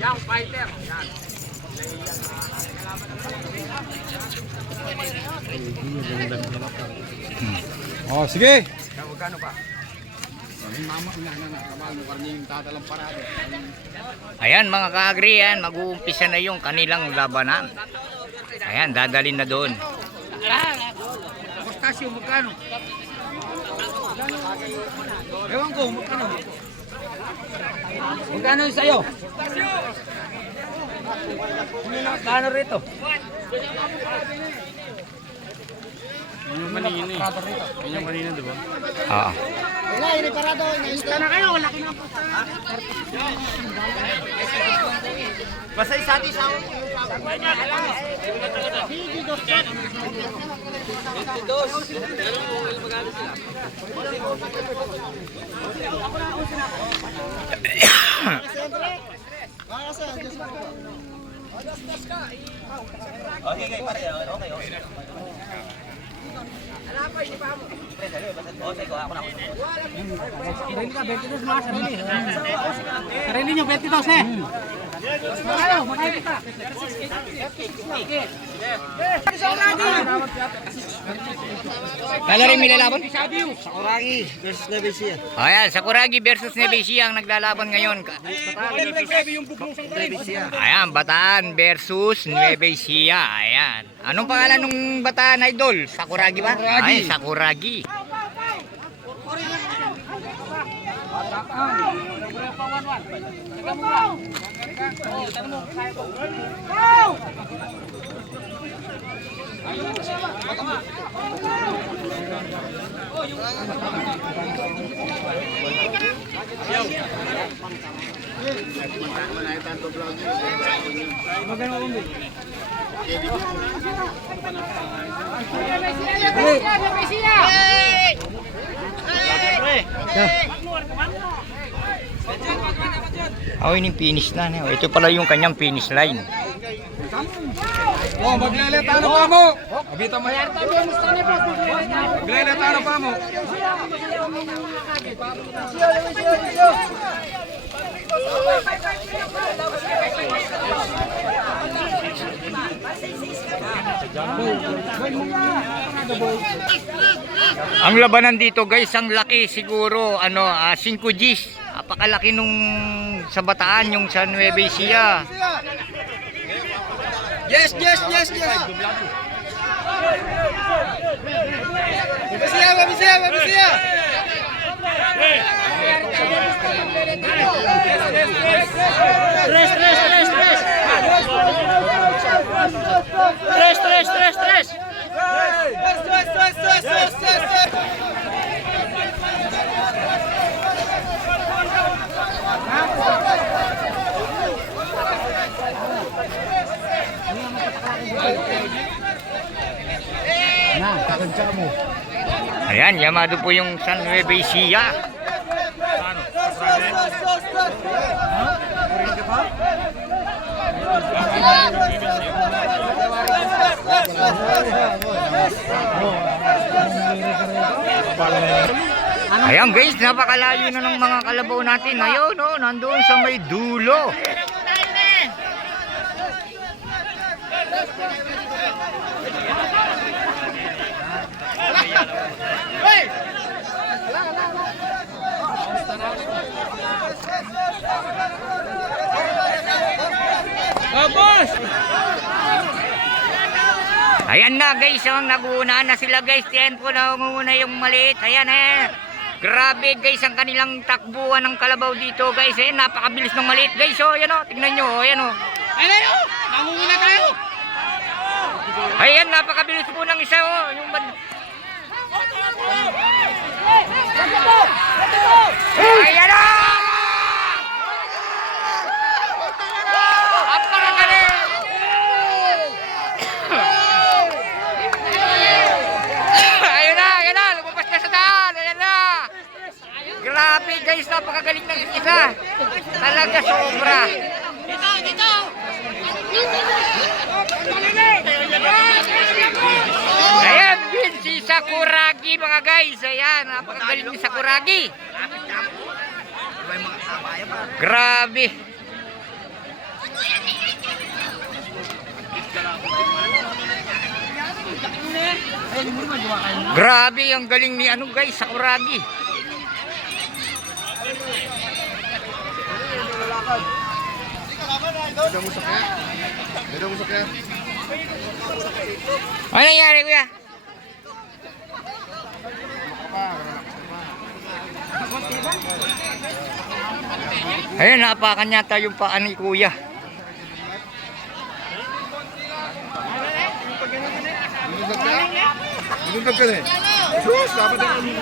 Young fighter. Yan. Oh, sige. Magkano pa? Ayan mga ka-agri, yan, mag-uumpisa na yung kanilang labanan. Ayan, dadalhin na doon. Postasyo, magkano? Ewan ko, magkano? Magkano yung sa'yo? Magkano rito? Yung kanina eh. Yung kanina, diba? Oo. Wala, ini parado. Ina na kayo, wala kinang Basta isati sa ako. Okay, pare. Okay. Sarili nyo, 22 eh. Ayaw, makain kita. Kala rin may lalaban? Sakuragi versus Nevesia. Ayan, Sakuragi versus Nevesia ang naglalaban ngayon. Ayan, Bataan versus Nevesia. Ayan. Anong pangalan ng Bataan, Idol? Sakuragi ba? Ay, Sakuragi. Oh, ini finish na. Ito pala yung kanyang finish line. Oh, magleleta ano pa mo? Abita mo yan. Magleleta ano pa mo? Ang labanan dito guys, ang laki siguro 5 Gs. Napakalaki nung sa Bataan, yung sa Nueva Ecija. Yes. Babisia. Tres. Ayan, Yamado po yung San Nueva Ecija. Ayan guys, napakalayo na ng mga kalabaw natin. Ayun, nandoon sa may dulo. Ayan na guys, nag-uuna na sila guys. Tiyan po na umuna yung maliit. Ayan grabe guys ang kanilang takbuhan ng kalabaw dito guys. Napakabilis ng maliit guys. Ayan tignan nyo. Ayan Mangunguna tayo. Ayan, napakabilis po ng isa yung ayan na! Apakagaling! Ayun na, lumabas na sa daan. Ayan na! Grabe guys, napakagaling ng isa. Talaga sobra. Dito! Ayan, si Sakuragi mga guys. Ayan, napakagaling ni Sakuragi. Grabe. Grabe, ang galing ni ano guys, Sakuragi. Ano nangyari kuya? Ayun, napakan yata yung paa ni kuya. Binundag ka na eh. Sus, dapat na kami.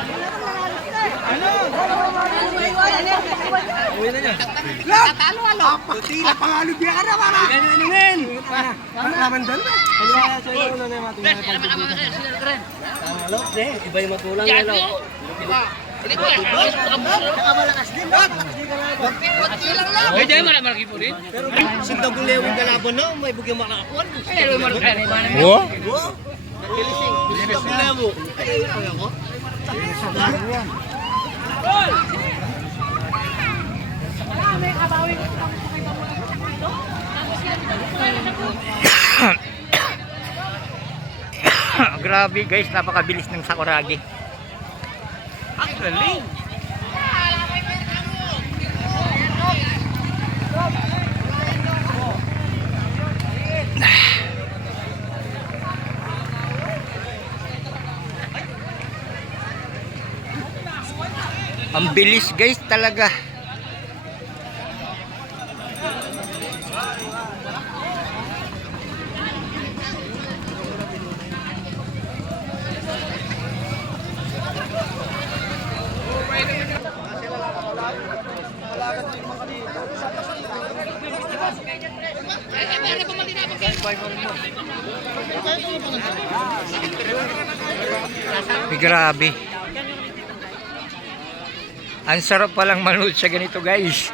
Tila pangalog niya ka na para. Ganun. Naman doon ba? Iba yung matulang nila. Malakas din. Ay, dahil malaki po rin. Sintang kung lewin kalabon na, may bugyang makakakuan. Pero malaki. Oh? Sintang kung lewo. Grabe guys, napakabilis ng Sakuragi. Ang galing. Ang bilis guys talaga. Grabe. Ang sarap palang manood sa ganito guys.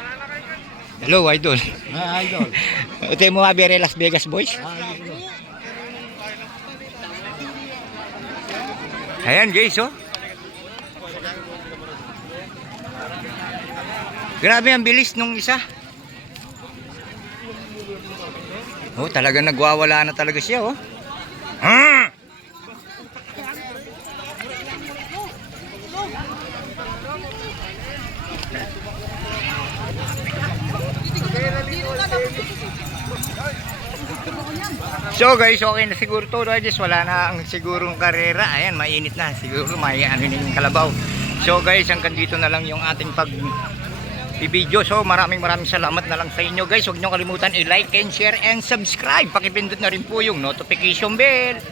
Hello idol. Idol. Ito yung mga bere Las Vegas boys. Ayan guys oh. Grabe ang bilis nung isa. Oh, talaga nagwawala na talaga siya oh. So guys, okay na siguro to guys. Wala na ang sigurong karera. Ayan, mainit na. Siguro may ano na yung kalabaw. So guys, hanggang dito na lang yung ating video. So maraming salamat na lang sa inyo guys. Huwag nyo kalimutan i-like and share and subscribe. Pakipindot na rin po yung notification bell